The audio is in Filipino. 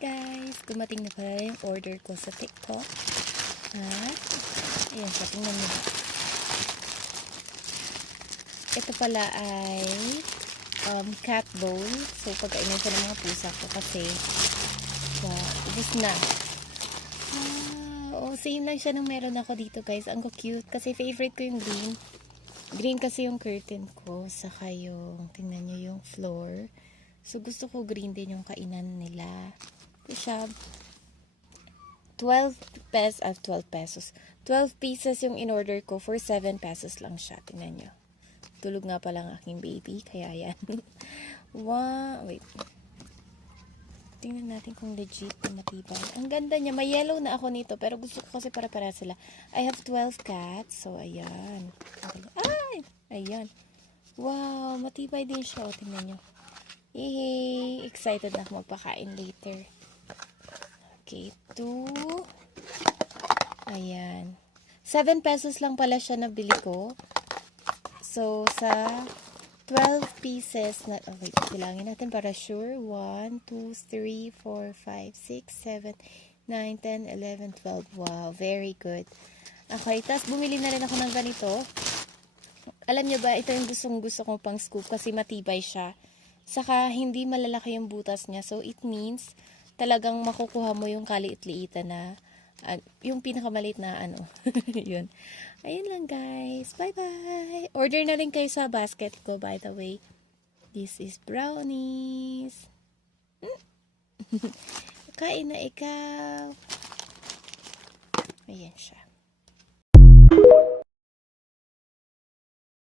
guys! Dumating na pala yung order ko sa TikTok. At, ayan siya, tingnan nyo. Ito pala ay cat bowl. So, pagkainin siya ng mga pusa ko kasi ubus na. Same lang siya nung meron ako dito guys. Ang cute kasi favorite ko yung green. Green kasi yung curtain ko. Saka yung, tingnan nyo yung floor. So, gusto ko green din yung kainan nila. Ito siya. 12 pesos. 12 pieces yung in-order ko for 7 pesos lang siya. Tingnan nyo. Tulog nga pala ang aking baby. Kaya yan. Wow. Wait. Tingnan natin kung legit na matibay. Ang ganda niya. May yellow na ako nito. Pero gusto ko kasi para sila. I have 12 cats. So, ayan. Ay! Ayan. Wow. Matibay din siya. O, tingnan nyo. Yay! Excited na ako magpakain later. Okay. 2. Ayan. 7 pesos lang pala siya nabili ko. So, sa 12 pieces na, okay, bilangin natin para sure. 1, 2, 3, 4, 5, 6, 7, 9, 10, 11, 12. Wow, very good. Okay, tapos bumili na rin ako ng ganito. Alam nyo ba, ito yung gusto kong pang scoop kasi matibay siya. Saka, hindi malalaki yung butas niya. So, it means, talagang makukuha mo yung kaliit-liitan na yung pinakamaliit na ano. Yun. Ayun lang guys. Bye-bye. Order na rin kayo sa basket ko by the way. This is brownies. Kain na ikaw. Ayan siya.